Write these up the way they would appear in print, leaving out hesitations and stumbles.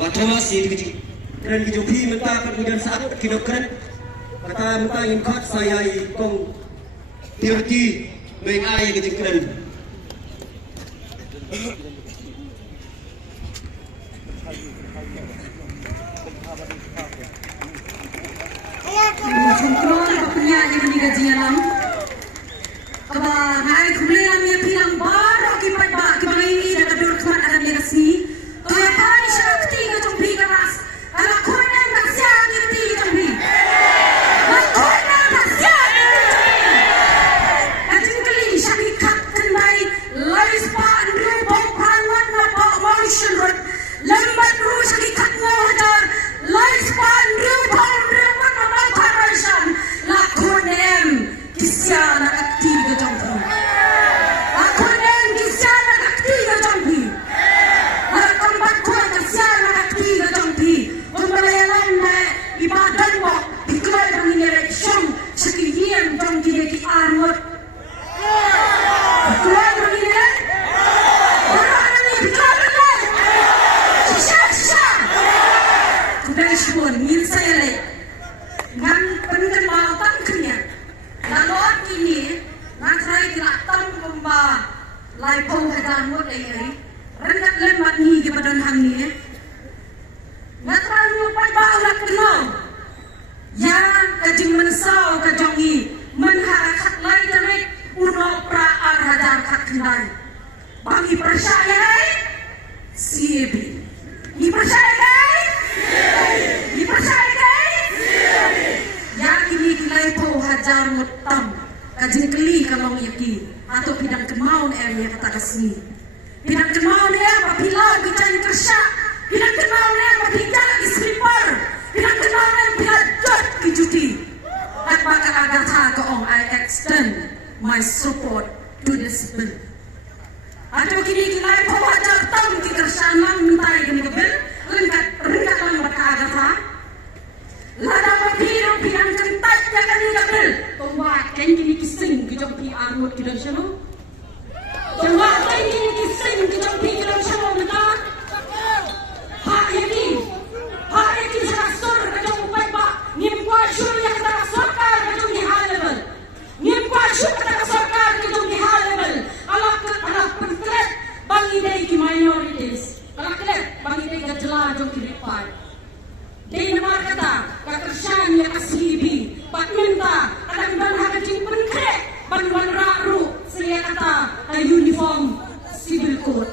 Batama si dikit. Keren kijopi mentah kemudian saat kilo keren. Kata mentah ingkat saya ikong tirti mengai kecil keren. Control penyanyi di gajian lang. Kaba ngai kulilan niya pilang baro kipat ba kibangi na kadur kman alam niya kasi. Kaya pani siya akti ka jong pi kamas. Ala kunan na siya akti jong pi. Kunan na siya akti jong pi. Ating kali siya ikat kanbay lais pa andro bong panwan na pa motion rot. Lambat ro siya ikat mo hajar lais pa andro bong panwan na pa motion. La kunan kisya na akti ka jong pi. La kunan kisya na akti ka jong pi. Para tempat kuat kesian nak tiga jompi. Pembelajaran na ibadan mo dikeluar dari election sekian jompi dari armut. Keluar dari ini. Orang ini dikeluar dari. Sisa. Kuda sebut min saya le. Ngan pengembangan kenya. Lalu ini nanti kita tambah lai pun kedan mut lagi. Rendah lembat ni di badan hangi. Ngatran mo pa ba ulat kenal? Yang kajing mensau kajongi menharakat lai tarik uno pra arhajar kat kendai. Bagi percaya CAB. Ni percaya kai? Ni percaya kai? Yang ini kilai po hajar mutam kajing keli kalau yaki atau pidang kemaun yang kata kasih. Pinang kenal dia apabila kita kerja. Pinang kenal dia apabila di sleeper. Pinang kenal dia apabila jod di cuti. At baka agata ko I extend my support to this bill. Ato kini kinay po wajar tam di kerja lang mintay kini kabil. Ringkat lang magkaagata. Lada mapiro pinang kentay niya kani kabil. Tuwakin kini kising kijong PR mo kilang siya no? Tuwakin kini kising kijong PR siya no mata? Hak yakin sa kasor kajong upay ba? Nimkwa syurya kata kasarkar kajong ihalabal. Nimkwa syurya kata kasarkar kajong ihalabal. Alak pengklet bangiday ki minorities. Alaklet bangiday ka jela jong kiripay. Day naman kata kakersyan niya kasibi. Patminta alang banha kajing pengklet banwan raru siya kata ay uniform civil code.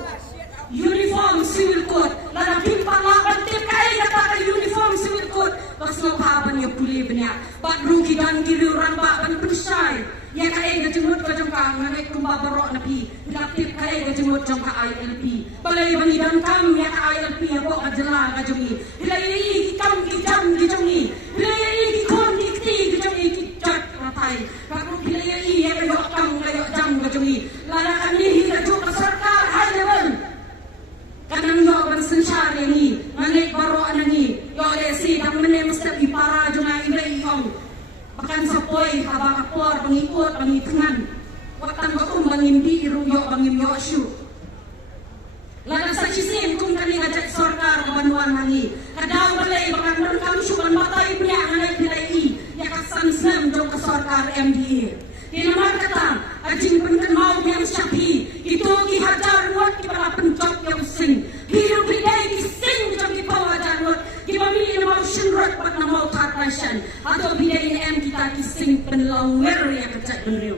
Uniform civil code. Lalapin panglaban tip kaya kata ka uniform civil code. Bas nanghaban niya puli niya. Bat rugi dan giliran ba ban pensay. Ya kaya gajemut ka jong ka nganay kumbabaro na pi. Dilapit kaya gajemut jong ka ILP. Balay bangidan kam ya ka ILP ya po kajela kajongi. Hilay kam kijam kijongi. Hilay kon kikti kijongi kijat ratay. Kakro hilay ya kayo kam kayo jam kajongi. Lalakan ni hilajo ka sarkar high level. Kanang yo ban sensyari ni nganay baro anani. Yo si dang mene mesti ipara jong ay ibayong. Bahkan sapoy habang akor pangikot pangitangan waktan batum bangimbi iruyo bangimyo syu lalang sa chisim kung kani ngajak sarkar kabanuan hangi kadaw balay bakang merengkam syu ban matay pria nganay pilai yakasan sem jong ka sarkar MDA dinamar kata ajing penkenau yang syapi itu ki hajar wat ki para pencok yang sing hiru bidai ki sing jong ki pawa janwat ki bami mau shinrot pat na mau tartasyan atau bidai em kita ki sing penlangwer yang kecak benriu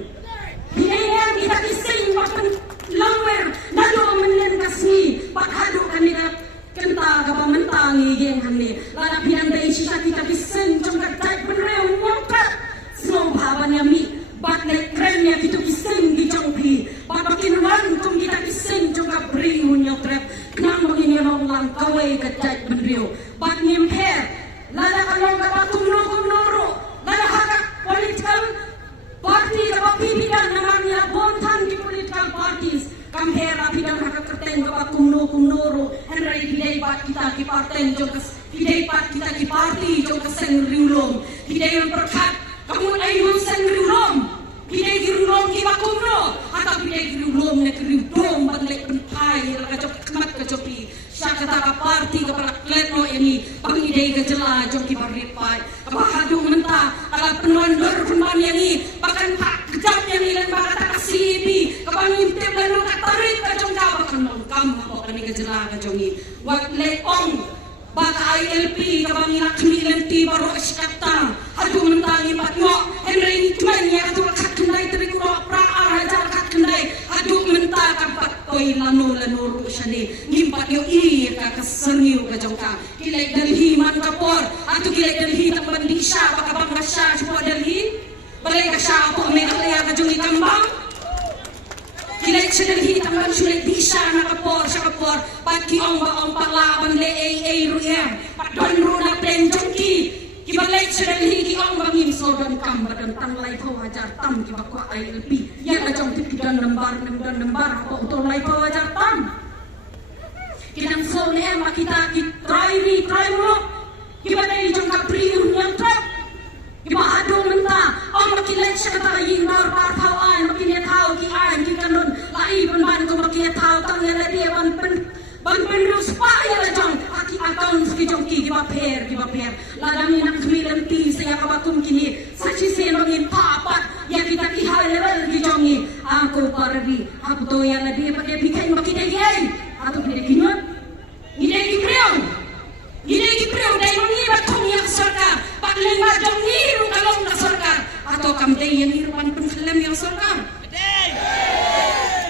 bidai em kita ki sing pat penlangwer nado menen kasni pat hadu kanina kenta gaba mentangi geng hamni lada bidang dai sisa kita ki sing jong kecak benriu nyongkat slow bhaban yami bat naik kremnya gitu kiseng di jongpi bat makin wan kum kita kiseng jongka beri unyo trap nang mengini long lang kawai kecak benriu bat nyemper lada kalau kapat kumnoro lada hakak political party kapat pipidan namanya bontan di political parties kamhera pidan hakak kerteng kapat kumnoro henry hidai bat kita ki parten jongka hidai bat kita ki party jongka seng riulong hidai yang perkat kamu ayun sen riulong Pidai girulong ki bakumno atau pidai girulong na kirudong baglek pentai kacok kemat kacopi siya kata parti kapala kletno ini pangidei gejala jong ki baripai kabahadu menta ala penondor kumban yani bahkan pak kejap yani lan bakata kasibi kabangin tem lan katarit ka jong ka bakan mongkam ko kani gejala ka jongi wat le ong baka ILP kabangin akmilan ti baro iskata hadu mentangi patno henry ni tuan ya tu kakendai tri kuro pra araja kakendai hadu menta kapat koi lanu ru shani ngimpat yo i ka kasengiu ka jongka kilai Delhi man kapor atu kilai Delhi tamban disha baka bangasha chupa Delhi balai ka sha po me alaya ka jongi kambang kilai Delhi tamban shule disha na kapor sha kapor pati ong ba ong palaban le ai ruem padon ru na plen jongki kibalai Delhi ki ong bangim so don kamba don tanglai pawajar tam ki bakwa ILP ya ka jong tip dan lembar apa untuk lai pawajar tam kinang so ni emma kita ki try mo kibalai jong ka prium yang trap kiba ado menta ong makilai syata yin bar par pawan makinet hau ki an ki kanon lai ban ko makinet hau tang ya dia ban ru supaya la jong aki akon ki jong ki ba per ladami nak kemilan ti saya kabakum kini sachi sen bangin papat ya kita ki hal level ki jongi aku parvi aku to ya la dia pakai bikai makide yai atau kide kinot ide ki priong dai mangi ba thong ya sarkar pakleng ba jongi ru kalong na sarkar atau kam dai yang ni pan pun khlem yang sarkar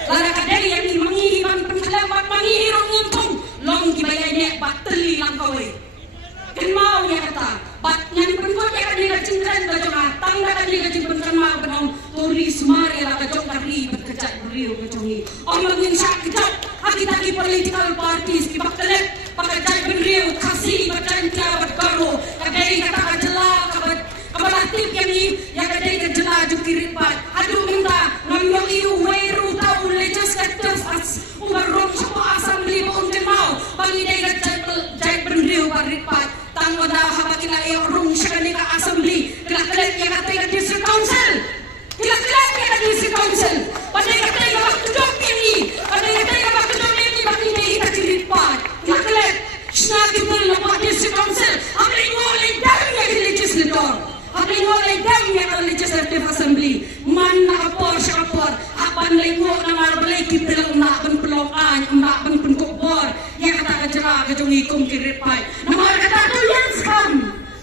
lara kadai yang ni mangi ban pun khlem ba mangi ru ngintong long ki bayai ne batli lang koi kenmau ya kata bat yang pengkot ya kadai kacingkan ka jonga tangga kadai kacing penkan mau benong turis mari la ka jong kari berkecak beriu ka jongi om mangin syak kejap kita ki political parties ki bakalek pakajai beriu kasih bercanta berkaro kadai kata kajela kabalatip yang ni ya kadai kajela jukirit bat aduh minta ngamyo iu weru tau legislative as umarong siapa assembly mo mau pangidai kajai beriu barit bat tangwa dah habakila rung syakani ka assembly kelak-kelak ya kata ka district council kelak-kelak ya ka district council padai kata ka bakudok ini padai kata ka bakudok ini bakidai kita cirit pat kelak-kelak snaki pun lepas district council apli ngoleh dam ya ka legislator apli ngoleh dam ya ka legislative assembly man na kapor syakapor apan lengo na marbalay kipilang na ban pelong an na ban penkopor ya kata ka jera ka jongi kum kiripay namar kata tu yang skam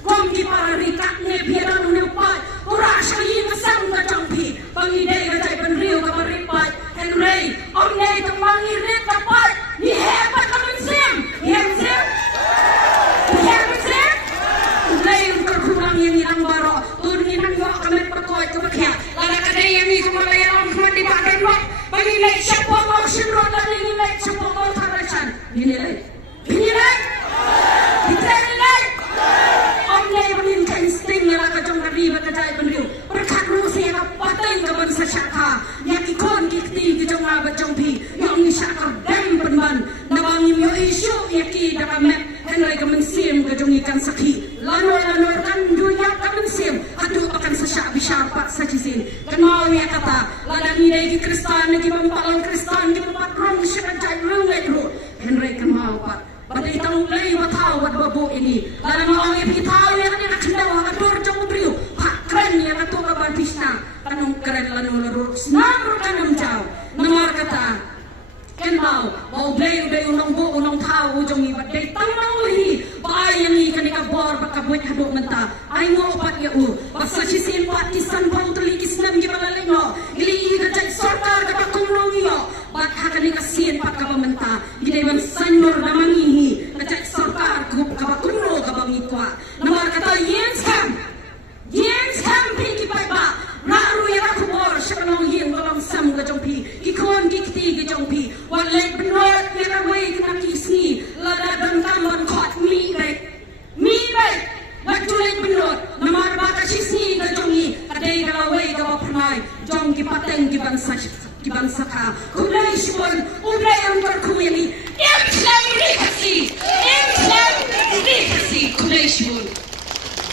kom ki pararikat ne biarang ne pat ura shayi masang ka jongpi pangidai ka jai penriu ka maripat henry om ne tumangi rit ka pat ni hebat ka mensim Ulay yung kerkurang yang ilang baro turunin ang mga kamit pakoy kumakya lala ka day yang ikumalayang kumatibagan mo pangilay siya po ang sinrod at nilay siya po ang tarasyan binilay om na yung instinct nila ka jong nariba ka jay bandiw perkakru siya ka patay ka ban sa syaka yang ikon kikti ka jong abat jong pi yung isyaka dem penban nawangin yung issue yaki dakamet henry ka mensim ka jong ikan sakhi lanor kan duya ka mensim adu akan sasyak bisyapat sa chisin kenal ya kata ladang inay ki kristan ki pampalang kristan ki papatrong siya ka jay runget ro henry kenal pat Badai tanglay watau wat babo ini. Ladang mau ipitaw ya kan nak kendaw adur jong beriu. Pakren ya katu kabar pisna. Kanong keren lanu laru. Snamur kanam jaw. Namar kata. Kenal mau blay uday unong bo unong tau jong ibat day tangmang uhi. Baay yang ikan ikabor bakabuit hadok menta. Ay mo opat ya u. Basa sisin patisan bang tulikis nam gibalalingo. Ili ikajay sorkar kapakumrong iyo. Bat hakan ikasien pat kapamenta. Gidai man sanyor namangihi. Kajay sorkar kapakumro kapamikwa. Namar kata yens kam pinki paiba. Naru ya rakubor siya yin walang sam gajong pi. Kikon kikti gajong pi. Walay benot ya kaway kinakisni. Ladadan kamon kot mi bay. Magtulay benot. Namar baka sisni gajongi. Kaday galaway gawapranay. Jong kipateng kibansa ka. Kulay sipon. Ulay ang karkumin